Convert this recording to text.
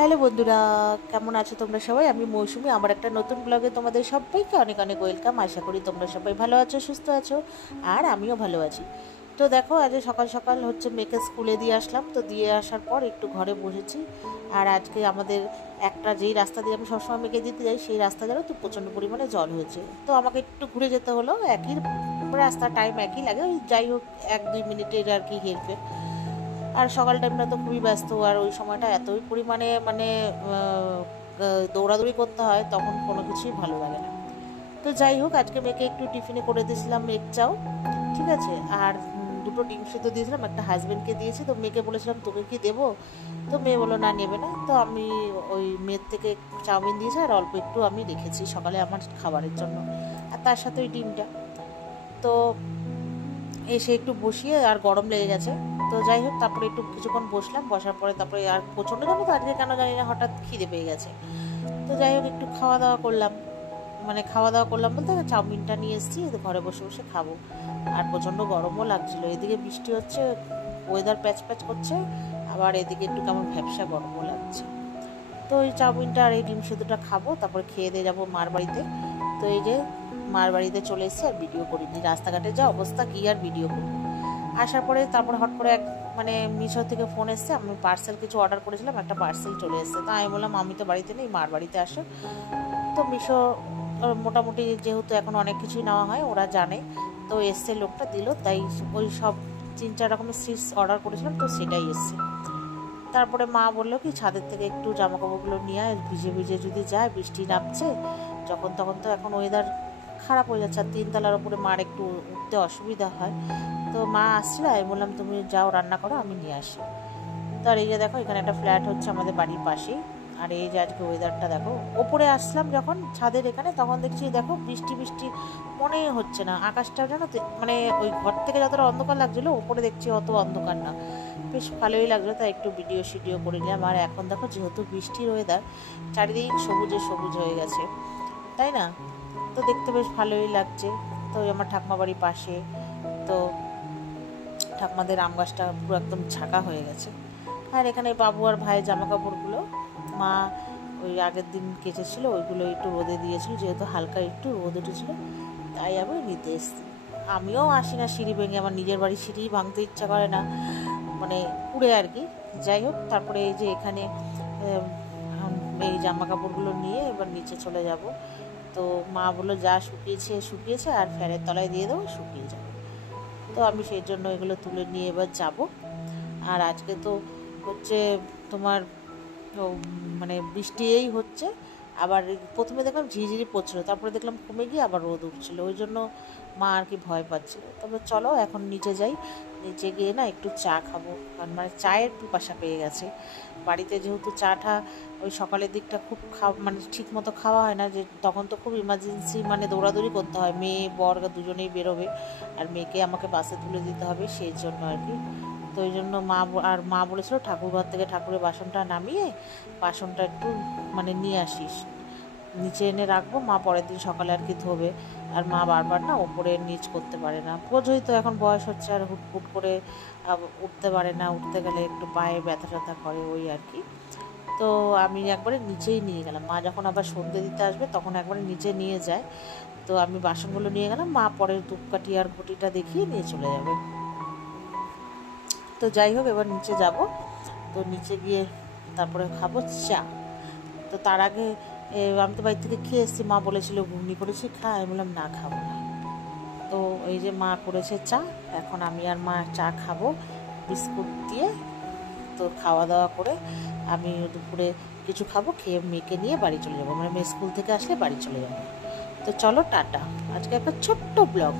Hello বন্ধুরা, কেমন আছো তোমরা সবাই? আমি মৌসুমি, আমার একটা নতুন ব্লগে তোমাদের সবাইকে অনেক অনেক ওয়েলকাম। আশা করি তোমরা সবাই ভালো আছো, সুস্থ আছো, আর আমিও ভালো আছি। তো দেখো, আজ সকাল সকাল মেয়েকে স্কুলে দিয়ে আসলাম। তো দিয়ে আসার পর একটু ঘরে বসেছি। আর আজকে আমাদের একটা যেই রাস্তা দিয়ে আমি সবসময় মেয়েকে দিতে যাই, সেই রাস্তা যেন তো প্রচণ্ড পরিমাণে জল হয়েছে। তো আমাকে একটু ঘুরে যেতে হলো। একই রাস্তা, টাইম একই লাগে, যাই হোক 1-2 মিনিটের আর কি হেরফের। আর সকাল টাইমটা তো খুবই ব্যস্ত, আর ওই সময়টা এতই পরিমাণে দৌড়াদৌড়ি করতে হয়, তখন কোনো কিছুই ভালো লাগে না। তো যাই হোক, আজকে মেয়েকে একটু টিফিনে করে দিয়েছিলাম এগ চাও, ঠিক আছে, আর দুটো ডিম সিদ্ধ দিয়েছিলাম, একটা হাজব্যান্ডকে দিয়েছি। তো মেয়েকে বলেছিলাম তোকে কি দেবো, তো মেয়ে বললো না, নেবে না। তো আমি ওই মেয়ের থেকে চাউমিন দিয়েছি, আর অল্প একটু আমি রেখেছি সকালে আমার খাবারের জন্য, আর তার সাথে ওই ডিমটা। তো এসে একটু বসিয়ে, আর গরম লেগে গেছে। তো যাই হোক, তারপরে একটু কিছুক্ষণ বসলাম, বসার পরে তারপরে আর প্রচণ্ড জানো তো আজকে কেন জানি না হঠাৎ খিদে পেয়ে গেছে। তো যাই হোক, একটু খাওয়া দাওয়া করলাম, বলতে চাউমিনটা নিয়ে এসেছি, ঘরে বসে বসে খাবো। আর প্রচণ্ড গরমও লাগছিল, এদিকে বৃষ্টি হচ্ছে, ওয়েদার প্যাচ প্যাচ করছে, আবার এদিকে একটু কেমন ভ্যাপসা গরমও লাগছে। তো ওই চাউমিনটা আর এই ডিম সিদ্ধটা খাবো, তারপরে খেয়ে দিয়ে যাবো মার বাড়িতে। তো এই যে মার বাড়িতে চলে এসেছি, আর ভিডিও করিনি, রাস্তাঘাটে যা অবস্থা, কি আর ভিডিও করবো। আসার পরে তারপর হট করে মিশো থেকে ফোন এসছে, আমি পার্সেল কিছু অর্ডার করেছিলাম, একটা পার্সেল চলে এসছে। তো আমি বললাম আমি তো বাড়িতে নেই, মার বাড়িতে আসো। তো মিশো মোটামুটি যেহেতু এখন অনেক কিছুই নেওয়া হয়, ওরা জানে। তো এসছে, লোকটা দিল, তাই ওই সব 3-4 রকমের সিস অর্ডার করেছিলাম, তো সেটাই এসছে। তারপরে মা বললো কি ছাদের থেকে একটু জামা কাপড়গুলো নিয়ে আয়, ভিজে ভিজে যদি যায়, বৃষ্টি নামছে যখন তখন, তো এখন ওয়েদার খারাপ হয়ে যাচ্ছে, আর 3 তলার উপরে মার একটু উঠতে অসুবিধা হয়। তো মা আসছিল, আমি বললাম তুমি যাও রান্না করো, আমি নিয়ে আসি। তো আর এই যে দেখো, এখানে একটা ফ্ল্যাট হচ্ছে আমাদের বাড়ির পাশেই। আর এই যে আজকে ওয়েদারটা দেখো, ওপরে আসলাম যখন ছাদের এখানে, তখন দেখছি দেখো বৃষ্টি বৃষ্টি মনে হচ্ছে না, আকাশটা যেন ওই ঘর থেকে যতটা অন্ধকার লাগছিলো, ওপরে দেখছি অত অন্ধকার না, বেশ ভালোই লাগলো। তাই একটু ভিডিও করে নিলাম। আর এখন দেখো, যেহেতু বৃষ্টির ওয়েদার, চারিদিক সবুজে সবুজ হয়ে গেছে, তাই না? তো দেখতে বেশ ভালোই লাগছে। তো আমার ঠাকুমা বাড়ির পাশে, তো ঠাকুমাদের আম গাছটা পুরো একদম ছাকা হয়ে গেছে। আর এখানে বাবু আর ভাইয়ের জামা কাপড়গুলো মা ওই আগের দিন কেচেছিল, ওইগুলো একটু রোদে দিয়েছিল, যেহেতু হালকা একটু রোদ উঠেছিল, তাই আমি নিতে এসেছি। আমিও আসি না সিঁড়ি ভেঙে, আমার নিজের বাড়ির সিঁড়ি ভাঙতে ইচ্ছা করে না, পুড়ে আর কি। যাই হোক, তারপরে এই যে এখানে এই জামা কাপড়গুলো নিয়ে এবার নিচে চলে যাব। তো মা বললো যা শুকিয়েছে, আর ফ্যানের তলায় দিয়ে দেবো, শুকিয়ে যাবে। তো আমি সেই জন্য এগুলো তুলে নিয়ে এবার যাব। আর আজকে তো তোমার বৃষ্টি এই হচ্ছে। আবার প্রথমে দেখলাম ঝিরিঝিরি পড়ছিল, তারপরে দেখলাম কমে গিয়ে আবার রোদ উঠছিল, ওই জন্য মা আর কি ভয় পাচ্ছিল। তবে চলো এখন নিচে যাই, নিচে গিয়ে না একটু চা খাবো, কারণ চায়ের পিপাসা পেয়ে গেছে। বাড়িতে যেহেতু চাটা ওই সকালের দিকটা খুব ঠিক মতো খাওয়া হয় না, যে তখন তো খুব ইমার্জেন্সি, দৌড়াদৌড়ি করতে হয়, মেয়ে বর দুজনেই বেরোবে, আর মেয়েকে আমাকে বাসে তুলে দিতে হবে, সেই জন্য আর কি। তো ওই জন্য মা বলেছিল ঠাকুর ঘর থেকে ঠাকুরের বাসনটা নামিয়ে বাসনটা একটু নিয়ে আসিস, নিচে এনে রাখবো, মা পরের দিন সকালে আর কি ধোবে। আর মা বারবার না ওপরে নিচ করতে পারে না, বোঝোই তো এখন বয়স হচ্ছে, আর হুটফুট করে উঠতে পারে না, উঠতে গেলে একটু পায়ে ব্যথা ট্যাথা করে, ওই আর কি। তো আমি একবারে নিচেই নিয়ে গেলাম, মা যখন আবার সন্ধ্যে দিতে আসবে তখন একবারে নিচে নিয়ে যায়। তো আমি বাসনগুলো নিয়ে গেলাম, মা পরের ধূপকাঠি আর ঘটিটা দেখিয়ে নিয়ে চলে যাবে। তো যাই হোক, এবার নিচে যাব। তো নিচে গিয়ে তারপরে খাবো চা। তো তার আগে আমি তো বাড়ি থেকে খেয়ে এসেছি, মা বলেছিল ঘুগনি করেছি খা, আমি বললাম না, খাবো না। তো এই যে মা করেছে চা, এখন আমি আর মা চা খাবো বিস্কুট দিয়ে। তো খাওয়া দাওয়া করে আমি দুপুরে কিছু খাবো, খেয়ে মেয়েকে নিয়ে বাড়ি চলে যাবো, মেয়ে স্কুল থেকে আসলে বাড়ি চলে যাবো। তো চলো টাটা, আজকে একটা ছোট্ট ব্লগ।